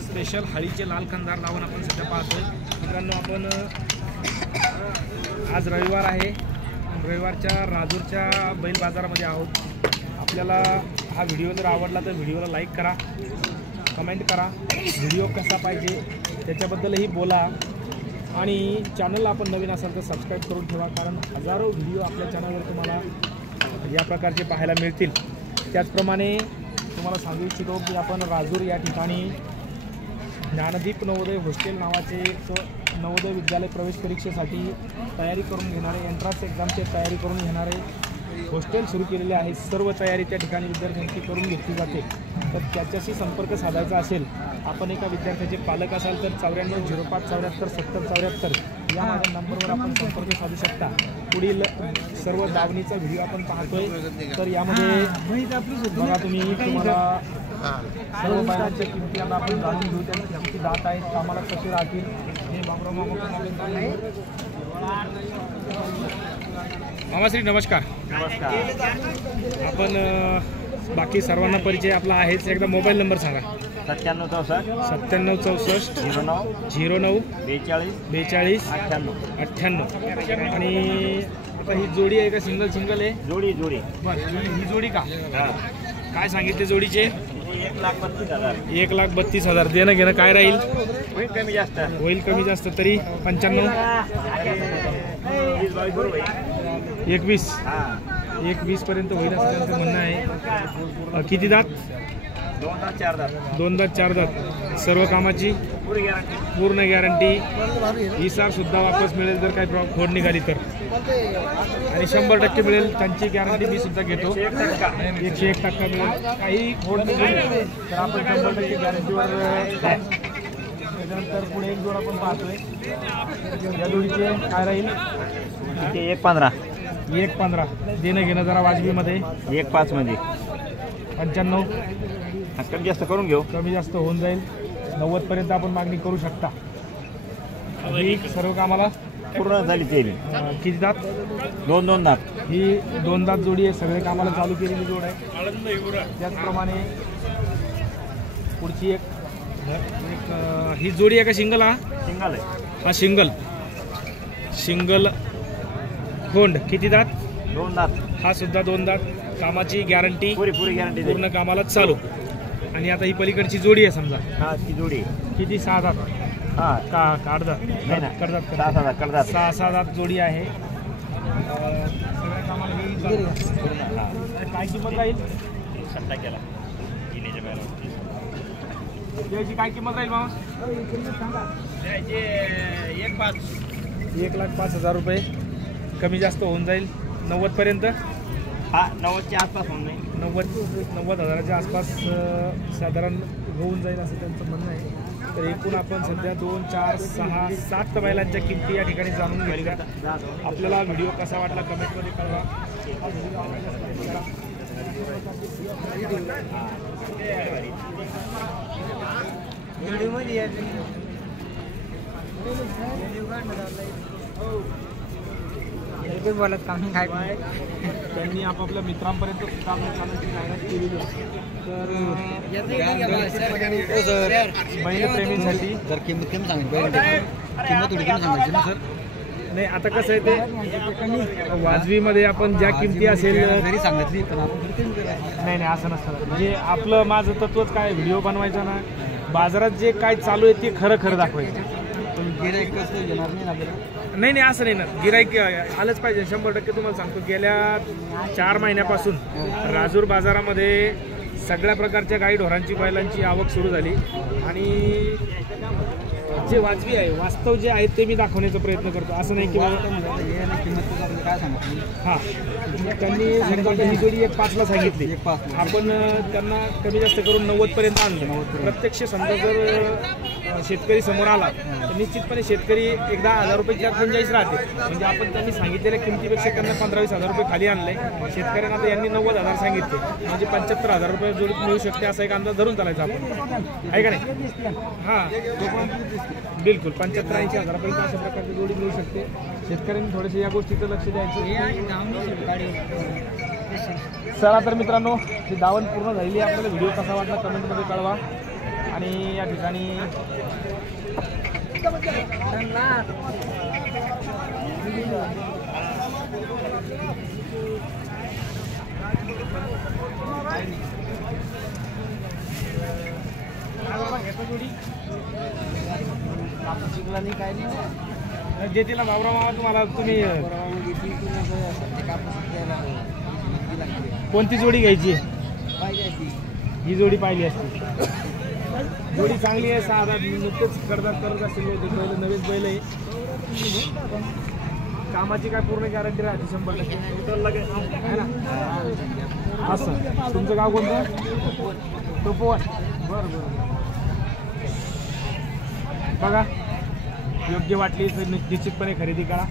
Special हळीचे लाल कंदार लावून आपण सध्या पाहतोय मित्रांनो। आपण आज रविवार आहे, रविवारच्या राजूरच्या बैल बाजारामध्ये आहोत। आपल्याला हा व्हिडिओ जर आवडला तर व्हिडिओला लाईक करा, कमेंट करा, व्हिडिओ कसा पाहिजे त्याच्याबद्दलही बोला आणि चॅनलला आपण नवीन असाल तर सबस्क्राईब करून ठेवा, कारण हजारो व्हिडिओ आपल्या चॅनलवर तुम्हाला या प्रकारचे पाहायला मिळतील। त्याचप्रमाणे तुम्हाला सांगू इच्छितो की आपण राजूर या ठिकाणी ज्ञानदीप नवोदय हॉस्टेल नावाचे एक नवोदय विद्यालय प्रवेश परीक्षेसाठी तयारी करून घेणारे, एंट्रन्स एक्झामची तयारी करून घेणारे हॉस्टेल सुरू केलेले आहे। सर्व तयारी त्या ठिकाणी विद्यार्थ्यांची करून घेतली जाते। तर त्याच्याशी संपर्क साधायचा असेल, आपण एका विद्यार्थ्याचे पालक असाल तर 94 05 74 70 74 या माझ्या नंबरवर आपण संपर्क साधू शकता। पुढील सर्व दावणीचा व्हिडिओ आपण पाहतोय, तर यामध्ये बघा तुम्हाला सर्व बैलांच्या किमती आपण जाणून घेऊ, त्यांची किती दात आहेत, कामाला कसे राहतील हे बाबूराव मामाश्री नमस्कार। नमस्कार। आपण बाकी सर्वांना परिचय आपला आहेच, एकदा मोबाईल नंबर सांगा। 97 64 09 42 98 आणि आता ही जोडी आहे का सिंगल आहे? जोडी बरं, ही जोडी का? काय सांगितले जोडीचे? 1,32,000 देणं घेणं काय राहील? होईल कमी जास्त तरी 95 21 पर्यंत होईल असं त्यांचं म्हणणं आहे। किती दात? 2 दात 4 दात। सर्व कामाची पूर्ण गॅरंटी, इसार सुद्धा वापस मिळेल जर काही खोड निघाली तर, आणि 100% मिळेल त्यांची गॅरंटी मी सुद्धा घेतो। 101% मिळेल, काही खोड निघाली तर आपण 100% गॅरंटीवर। त्याच्यानंतर पुढे एक जोड आपण पाहतोय, या जोडीचे काय राहील? 1,15 देणं घेणं जरा वाजवीमध्ये 1,5 मध्ये 95 कमी जास्त करून घेऊ, कमी जास्त होऊन जाईल। 90 पर्यंत आपण मागणी करू शकता। सर्व कामाला पूर्ण झाली ते किती दात? 2 दात। ही 2 दात जोडी आहे, सगळे कामाला चालू केलेली जोड आहे। त्याचप्रमाणे पुढची एक ही जोडी आहे का सिंगल? सिंगल आहे हा सिंगल खोंड। किती दात? 2 दात। हा सुद्धा 2 दात, कामाची गॅरंटी पुरी गॅरंटी, पूर्ण कामाला चालू। आणि आता ही पलीकडची जोडी आहे समजा, हा ती जोडी किती? 6 दात का कडदात? कडदात 6 दात जोडी आहे। सगळ्या कामाला काय किंमत राहील? याची काय किंमत राहील मामा? 1,05,000 रुपये, कमी जास्त होऊन जाईल 90 पर्यंत। हा 90च्या आसपास होऊन जाईल, 90,000च्या आसपास साधारण होऊन जाईल असं त्यांचं म्हणणं आहे। तर एकूण आपण सध्या 2 4 6 7 बैलांच्या किमती या ठिकाणी जाणून घेतल्या। आपल्याला व्हिडिओ कसा वाटला कमेंटमध्ये कळवा। बोलत काम काय त्यांनी आपापल्या मित्रांपर्यंत सुद्धा आपल्या चॅनलची जाहिरात केलेली आहे। तर बैलप्रेमींसाठी जर किंमत सांगितली, किंमत थोडी कमी सांगायची ना सर? नाही, आता कसं आहे ते वाजवीमध्ये आपण ज्या किमती असेल जरी सांगितली तर आपण नाही असं नसतं। म्हणजे आपलं माझं तत्वच काय, व्हिडिओ बनवायचा ना, बाजारात जे काय चालू आहे ते खरं दाखवायचं। गिराईक कसं घेणार नाही ना? नाही असं नाही ना, गिराईक आलंच पाहिजे 100%। तुम्हाला सांगतो, गेल्या 4 महिन्यापासून राजूर बाजारामध्ये सगळ्या प्रकारच्या गाई ढोरांची बैलांची आवक सुरू झाली आणि जे वाजवी आहे, वास्तव जे आहेत ते मी दाखवण्याचा प्रयत्न करतो। असं नाही की काय सांगितली? हां, त्यांनी समजा ही जोडी 1,5ला सांगितली, आपण त्यांना कमी जास्त करून 90 पर्यंत आणलं। प्रत्यक्ष समजा जर शेतकरी समोर आला तर निश्चितपणे शेतकरी एकदा 1,000 रुपयाची गुंजाईश राहते। म्हणजे आपण त्यांनी सांगितलेल्या किमतीपेक्षा त्यांना 15-20 रुपये खाली आणले। शेतकऱ्यांना तर यांनी 90,000 सांगितले, म्हणजे 75,000 रुपये जोडीत मिळू शकते असा एक अंदाज धरून चालायचा आपण, आहे का नाही? हां, बिलकुल 75-80 हजारापर्यंत अशा प्रकारची जोडी मिळू शकते। शेतकऱ्यांनी थोडेसे या गोष्टीचं लक्ष द्यायचं। चला तर मित्रांनो, ही दावण पूर्ण झालेली आहे. आपल्याला व्हिडिओ कसा वाटला कमेंटमध्ये कळवा. आणि या ठिकाणी जेतीला भावरा मामा तुम्हाला तुम्ही कोणती जोडी घ्यायची? ही जोडी पाहिली असती. जोडी चांगली आहे. साधा नुकतेच कडदात करत असेल. बैल नवीन बैल आहे. कामाची काय पूर्ण गॅरंटी राहते 100% है ना. असं तुमचं गाव कोणतं? टोपोवन. बरं बरं. बघा योग्य वाटली तर निश्चितपणे खरेदी करा.